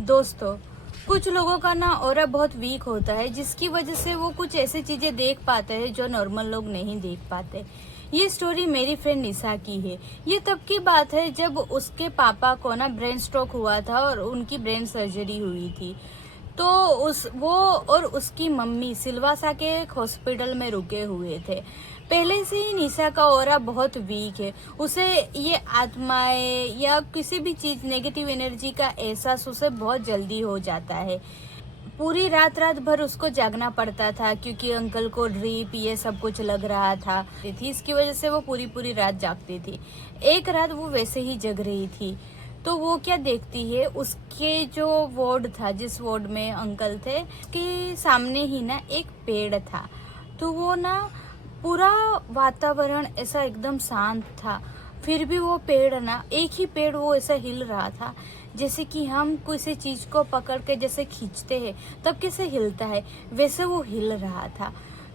दोस्तों, कुछ लोगों का ना ऑरा बहुत वीक होता है, जिसकी वजह से वो कुछ ऐसी चीजें देख पाते हैं जो नॉर्मल लोग नहीं देख पाते। ये स्टोरी मेरी फ्रेंड निशा की है। ये तब की बात है जब उसके पापा को ना ब्रेन स्ट्रोक हुआ था और उनकी ब्रेन सर्जरी हुई थी। तो वो और उसकी मम्मी सिलवासा के एक हॉस्पिटल में रुके हुए थे। पहले से ही निशा का ऑरा बहुत वीक है। उसे ये आत्माएं या किसी भी चीज नेगेटिव एनर्जी का एहसास उसे बहुत जल्दी हो जाता है। पूरी रात रात भर उसको जागना पड़ता था क्योंकि अंकल को ड्रीप ये सब कुछ लग रहा था। इसकी वजह से वो पूरी पूरी रात जागती थी। एक रात वो वैसे ही जग रही थी तो वो क्या देखती है, उसके जो वार्ड था, जिस वार्ड में अंकल थे, उसके सामने ही ना एक पेड़ था। तो वो ना पूरा वातावरण ऐसा एकदम शांत था, फिर भी वो पेड़ ना, एक ही पेड़ वो ऐसा हिल रहा था जैसे कि हम किसी चीज को पकड़ के जैसे खींचते हैं तब कैसे हिलता है, वैसे वो हिल रहा था।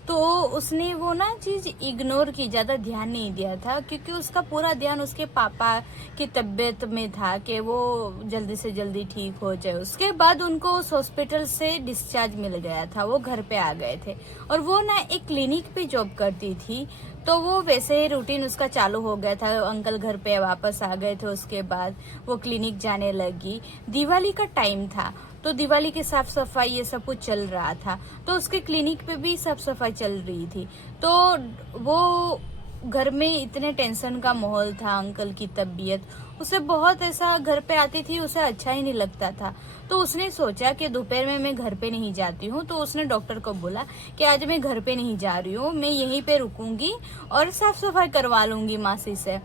तो उसने वो ना चीज इग्नोर की, ज्यादा ध्यान नहीं दिया था क्योंकि उसका पूरा ध्यान उसके पापा की तबीयत में था कि वो जल्दी से जल्दी ठीक हो जाए। उसके बाद उनको उस हॉस्पिटल से डिस्चार्ज मिल गया था, वो घर पे आ गए थे। और वो ना एक क्लिनिक पे जॉब करती थी, तो वो वैसे ही रूटीन उसका चालू हो गया था। अंकल घर पे वापस आ गए थे, उसके बाद वो क्लिनिक जाने लगी। दिवाली का टाइम था तो दिवाली की साफ सफाई ये सब कुछ चल रहा था, तो उसके क्लिनिक पे भी साफ सफाई चल रही थी। तो वो घर में इतने टेंशन का माहौल था, अंकल की तबीयत, उसे बहुत ऐसा, घर पे आती थी उसे अच्छा ही नहीं लगता था। तो उसने सोचा कि दोपहर में मैं घर पे नहीं जाती हूँ, तो उसने डॉक्टर को बोला कि आज मैं घर पे नहीं जा रही हूँ, मैं यहीं पे रुकूंगी और साफ सफाई करवा लूंगी मासी से।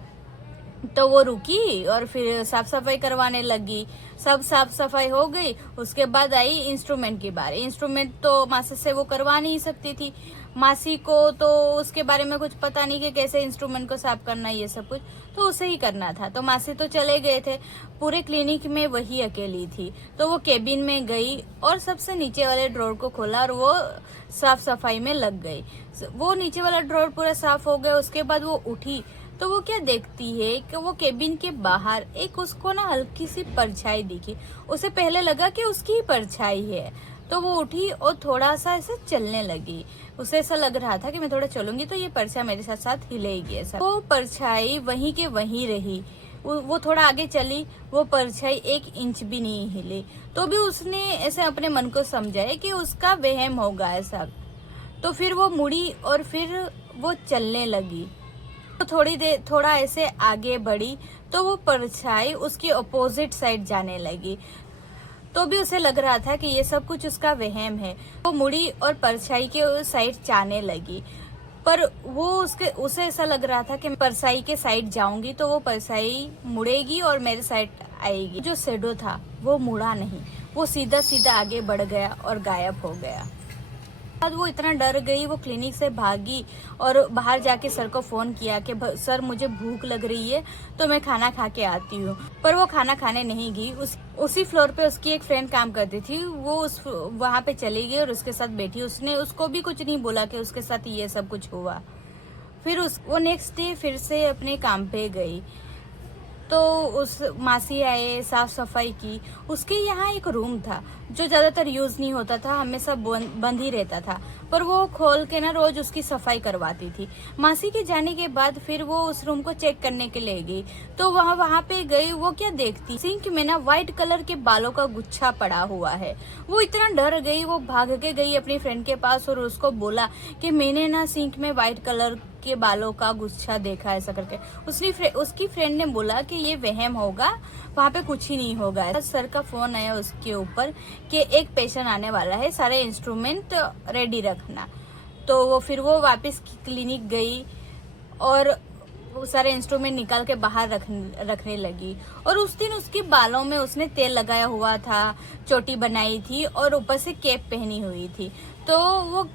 तो वो रुकी और फिर साफ सफाई करवाने लगी। सब साफ सफाई हो गई, उसके बाद आई इंस्ट्रूमेंट की बारी। इंस्ट्रूमेंट तो मासी से वो करवा नहीं सकती थी, मासी को तो उसके बारे में कुछ पता नहीं कि कैसे इंस्ट्रूमेंट को साफ करना, ये सब कुछ तो उसे ही करना था। तो मासी तो चले गए थे, पूरे क्लिनिक में वही अकेली थी। तो वो केबिन में गई और सबसे नीचे वाले ड्रॉर को खोला और वो साफ सफाई में लग गई। वो नीचे वाला ड्रॉर पूरा साफ हो गया। उसके बाद वो उठी तो वो क्या देखती है कि वो केबिन के बाहर एक उसको ना हल्की सी परछाई दिखी। उसे पहले लगा कि उसकी ही परछाई है, तो वो उठी और थोड़ा सा ऐसे चलने लगी। उसे ऐसा लग रहा था कि मैं थोड़ा चलूंगी तो ये परछाई मेरे साथ साथ हिलेगी ऐसा। वो परछाई वहीं के वहीं रही। वो थोड़ा आगे चली, वो परछाई 1 इंच भी नहीं हिली। तो भी उसने ऐसे अपने मन को समझाया कि उसका वहम होगा ऐसा। तो फिर वो मुड़ी और फिर वो चलने लगी। तो थोड़ी देर थोड़ा ऐसे आगे बढ़ी तो वो परछाई उसकी अपोजिट साइड जाने लगी। तो भी उसे लग रहा था कि ये सब कुछ उसका वहम है। वो मुड़ी और परछाई के साइड जाने लगी, पर वो उसे ऐसा लग रहा था कि मैं परछाई के साइड जाऊंगी तो वो परछाई मुड़ेगी और मेरे साइड आएगी। जो शेडो था वो मुड़ा नहीं, वो सीधा सीधा आगे बढ़ गया और गायब हो गया। बाद वो इतना डर गई, वो क्लिनिक से भागी और बाहर जाके सर को फोन किया कि सर मुझे भूख लग रही है तो मैं खाना खा के आती हूँ। पर वो खाना खाने नहीं गई। उसी फ्लोर पे उसकी एक फ्रेंड काम करती थी, वो वहां पे चली गई और उसके साथ बैठी। उसने उसको भी कुछ नहीं बोला कि उसके साथ ये सब कुछ हुआ। फिर वो नेक्स्ट डे फिर से अपने काम पे गई तो उस मासी आए, साफ सफाई की। उसके यहाँ एक रूम था जो ज्यादातर यूज नहीं होता था, हमेशा बंद ही रहता था, पर वो खोल के ना रोज उसकी सफाई करवाती थी। मासी के जाने के बाद फिर वो उस रूम को चेक करने के लिए गई। तो वहां पे गई, वो क्या देखती, सिंक में ना व्हाइट कलर के बालों का गुच्छा पड़ा हुआ है। वो इतना डर गई, वो भाग के गई अपनी फ्रेंड के पास और उसको बोला कि मैंने ना सिंक में व्हाइट कलर के बालों का गुच्छा देखा, ऐसा करके। उसकी फ्रेंड ने बोला कि ये वहम होगा, वहां पे कुछ ही नहीं होगा। सर का फोन आया उसके ऊपर कि एक पेशेंट आने वाला है, सारे इंस्ट्रूमेंट रेडी रखना। तो वो वापस क्लिनिक गई और वो सारे इंस्ट्रूमेंट निकाल के बाहर रखने लगी। और उस दिन उसके बालों में उसने तेल लगाया हुआ था, चोटी बनाई थी और ऊपर से कैप पहनी हुई थी। तो वो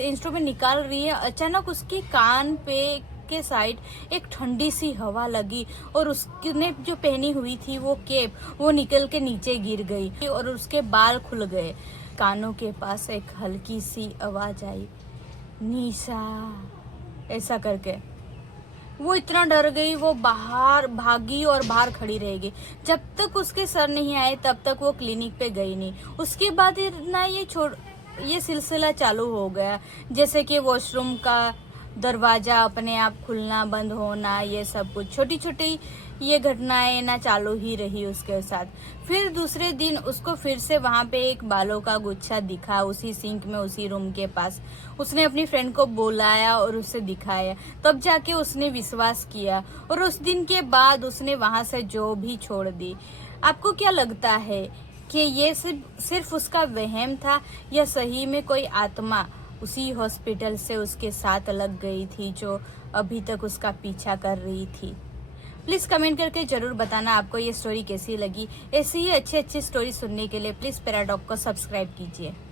इंस्ट्रूमेंट निकाल रही है, अचानक उसके कान पे के साइड एक ठंडी सी हवा लगी और उसने जो पहनी हुई थी वो कैप, वो निकल के नीचे गिर गई और उसके बाल खुल गए। कानों के पास एक हल्की सी आवाज आई, निशा, ऐसा करके। वो इतना डर गई, वो बाहर भागी और बाहर खड़ी रह गई। जब तक उसके सर नहीं आए तब तक वो क्लिनिक पे गई नहीं। उसके बाद ना ये सिलसिला चालू हो गया, जैसे कि वॉशरूम का दरवाजा अपने आप खुलना बंद होना, ये सब कुछ छोटी छोटी ये घटनाएं ना चालू ही रही उसके साथ। फिर दूसरे दिन उसको फिर से वहां पे एक बालों का गुच्छा दिखा, उसी सिंक में, उसी रूम के पास। उसने अपनी फ्रेंड को बुलाया और उसे दिखाया, तब जाके उसने विश्वास किया और उस दिन के बाद उसने वहां से जो भी छोड़ दी। आपको क्या लगता है कि ये सिर्फ उसका वहम था या सही में कोई आत्मा उसी हॉस्पिटल से उसके साथ लग गई थी जो अभी तक उसका पीछा कर रही थी? प्लीज कमेंट करके जरूर बताना आपको ये स्टोरी कैसी लगी। ऐसी ही अच्छी अच्छी स्टोरी सुनने के लिए प्लीज पैराडॉग को सब्सक्राइब कीजिए।